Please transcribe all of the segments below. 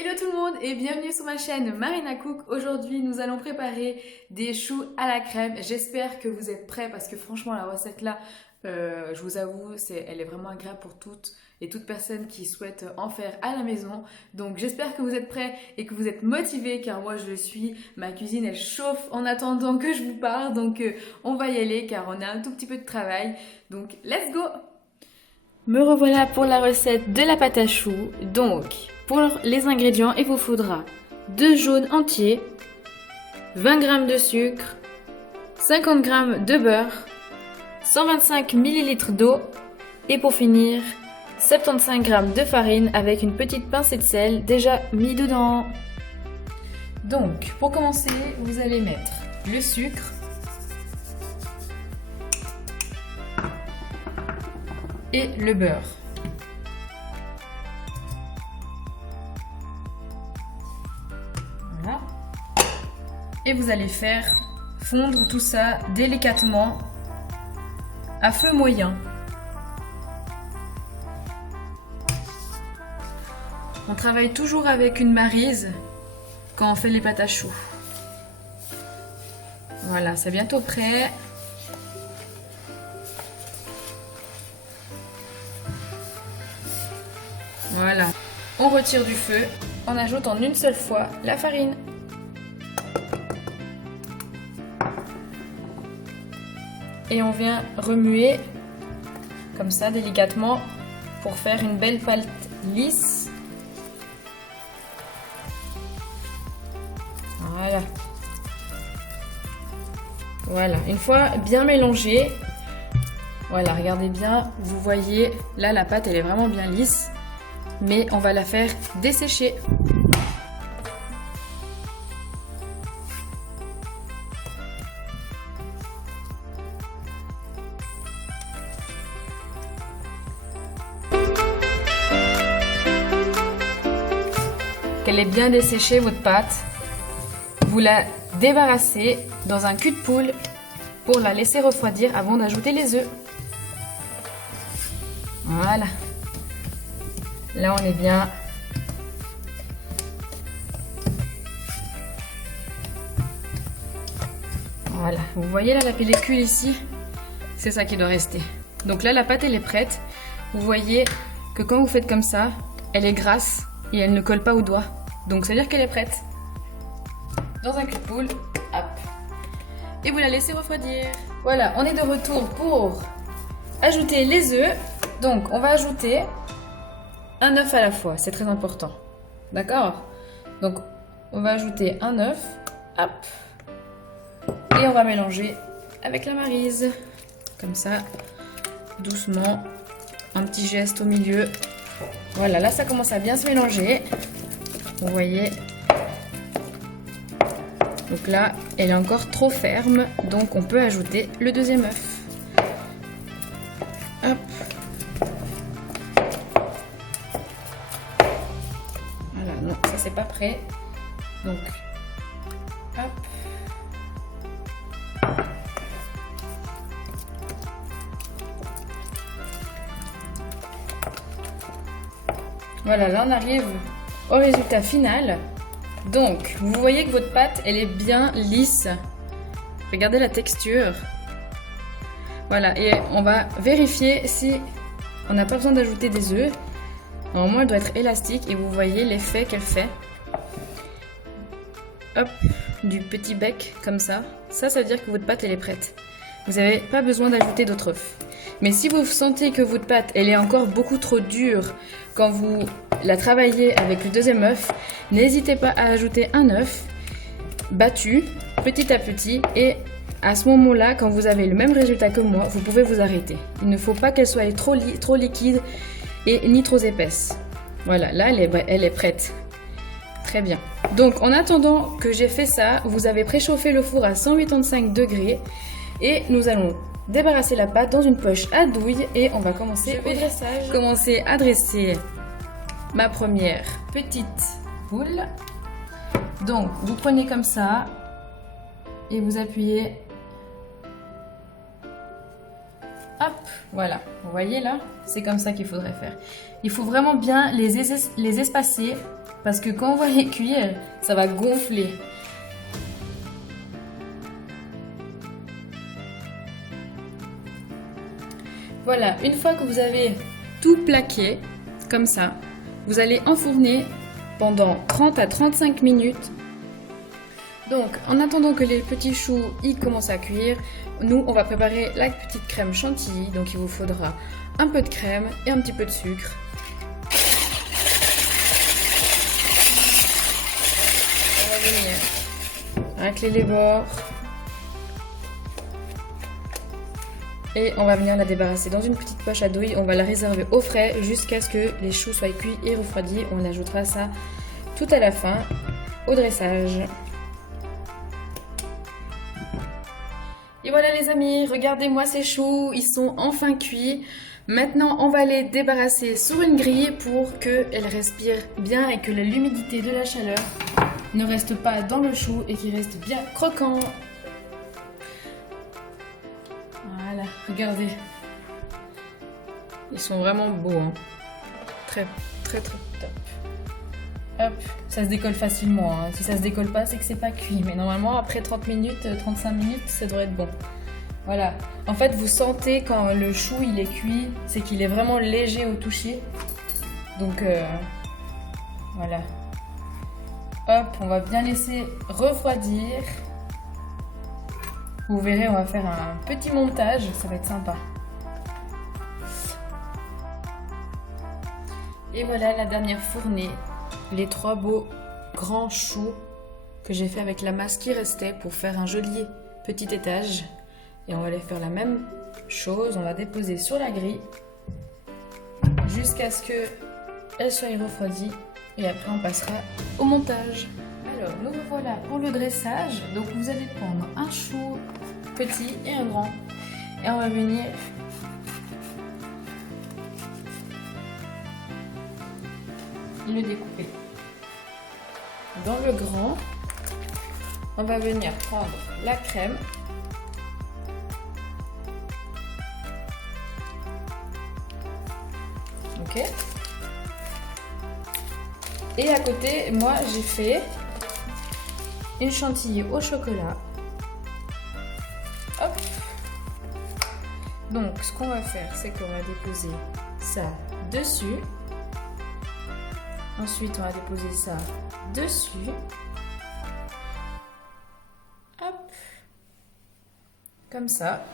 Hello tout le monde et bienvenue sur ma chaîne Marina Cook. Aujourd'hui nous allons préparer des choux à la crème. J'espère que vous êtes prêts parce que franchement la recette là, je vous avoue, elle est vraiment agréable pour toutes et toute personne qui souhaite en faire à la maison. Donc j'espère que vous êtes prêts et que vous êtes motivés car moi je le suis. Ma cuisine elle chauffe en attendant que je vous parle, donc on va y aller car on a un tout petit peu de travail. Donc let's go! Me revoilà pour la recette de la pâte à choux. Donc, pour les ingrédients, il vous faudra 2 jaunes entiers, 20 g de sucre, 50 g de beurre, 125 ml d'eau et pour finir, 75 g de farine avec une petite pincée de sel déjà mis dedans. Donc, pour commencer, vous allez mettre le sucre, et le beurre. Voilà. Et vous allez faire fondre tout ça délicatement à feu moyen. On travaille toujours avec une maryse quand on fait les pâtes à choux. Voilà, c'est bientôt prêt. Voilà, on retire du feu en ajoutant une seule fois la farine. Et on vient remuer comme ça délicatement pour faire une belle pâte lisse. Voilà. Voilà, une fois bien mélangé, voilà, regardez bien, vous voyez, là la pâte elle est vraiment bien lisse. Mais on va la faire dessécher. Qu'elle est bien desséchée votre pâte, vous la débarrassez dans un cul de poule pour la laisser refroidir avant d'ajouter les œufs. Voilà. Là, on est bien. Voilà, vous voyez là la pellicule ici? C'est ça qui doit rester. Donc là, la pâte, elle est prête. Vous voyez que quand vous faites comme ça, elle est grasse et elle ne colle pas aux doigts. Donc ça veut dire qu'elle est prête. Dans un cul de poule, hop. Et vous la laissez refroidir. Voilà, on est de retour pour ajouter les œufs. Donc, on va ajouter un œuf à la fois, c'est très important. D'accord? Donc, on va ajouter un œuf. Hop. Et on va mélanger avec la maryse. Comme ça, doucement. Un petit geste au milieu. Voilà, là, ça commence à bien se mélanger. Vous voyez? Donc là, elle est encore trop ferme. Donc, on peut ajouter le deuxième œuf. Hop. Non, ça c'est pas prêt. Donc, hop. Voilà, là on arrive au résultat final. Donc, vous voyez que votre pâte, elle est bien lisse. Regardez la texture. Voilà, et on va vérifier si on n'a pas besoin d'ajouter des œufs. Normalement, elle doit être élastique et vous voyez l'effet qu'elle fait. Hop, du petit bec comme ça. Ça veut dire que votre pâte, elle est prête. Vous n'avez pas besoin d'ajouter d'autres œufs. Mais si vous sentez que votre pâte, elle est encore beaucoup trop dure quand vous la travaillez avec le deuxième œuf, n'hésitez pas à ajouter un œuf battu petit à petit et à ce moment-là, quand vous avez le même résultat que moi, vous pouvez vous arrêter. Il ne faut pas qu'elle soit trop liquide et ni trop épaisse. Voilà, là elle est prête. Très bien. Donc en attendant que j'ai fait ça, vous avez préchauffé le four à 185 degrés et nous allons débarrasser la pâte dans une poche à douille et on va commencer au dressage. Commencer à dresser ma première petite boule. Donc vous prenez comme ça et vous appuyez. Hop, voilà, vous voyez là, c'est comme ça qu'il faudrait faire. Il faut vraiment bien les espacer parce que quand on va les cuire, ça va gonfler. Voilà, une fois que vous avez tout plaqué, comme ça, vous allez enfourner pendant 30 à 35 minutes. Donc, en attendant que les petits choux y commencent à cuire, nous, on va préparer la petite crème chantilly. Donc, il vous faudra un peu de crème et un petit peu de sucre. On va venir racler les bords. Et on va venir la débarrasser dans une petite poche à douille. On va la réserver au frais jusqu'à ce que les choux soient cuits et refroidis. On ajoutera ça tout à la fin au dressage. Et voilà les amis, regardez-moi ces choux, ils sont enfin cuits. Maintenant, on va les débarrasser sur une grille pour qu'elles respirent bien et que l'humidité de la chaleur ne reste pas dans le chou et qu'il reste bien croquant. Voilà, regardez. Ils sont vraiment beaux, hein. Très top. Hop, ça se décolle facilement, hein. Si ça se décolle pas, c'est que c'est pas cuit. Mais normalement, après 30 minutes, 35 minutes, ça devrait être bon. Voilà. En fait, vous sentez quand le chou il est cuit, c'est qu'il est vraiment léger au toucher. Donc, voilà. Hop, on va bien laisser refroidir. Vous verrez, on va faire un petit montage, ça va être sympa. Et voilà la dernière fournée. Les 3 beaux grands choux que j'ai fait avec la masse qui restait pour faire un joli petit étage. Et on va aller faire la même chose, on va déposer sur la grille jusqu'à ce qu'elle soit refroidie et après on passera au montage. Alors nous voilà pour le dressage. Donc vous allez prendre un chou petit et un grand et on va venir le découper. Dans le grand, on va venir prendre la crème. Ok. Et à côté, moi j'ai fait une chantilly au chocolat. Hop. Donc ce qu'on va faire, c'est qu'on va déposer ça dessus. Ensuite, on va déposer ça dessus. Hop. Comme ça.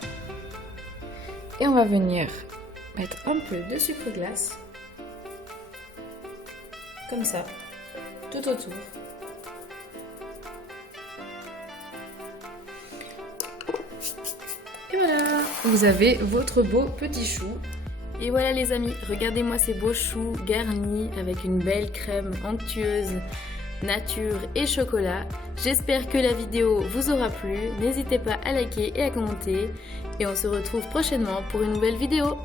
Et on va venir mettre un peu de sucre glace. Comme ça. Tout autour. Et voilà. Vous avez votre beau petit chou. Et voilà les amis, regardez-moi ces beaux choux garnis avec une belle crème onctueuse, nature et chocolat. J'espère que la vidéo vous aura plu. N'hésitez pas à liker et à commenter. Et on se retrouve prochainement pour une nouvelle vidéo.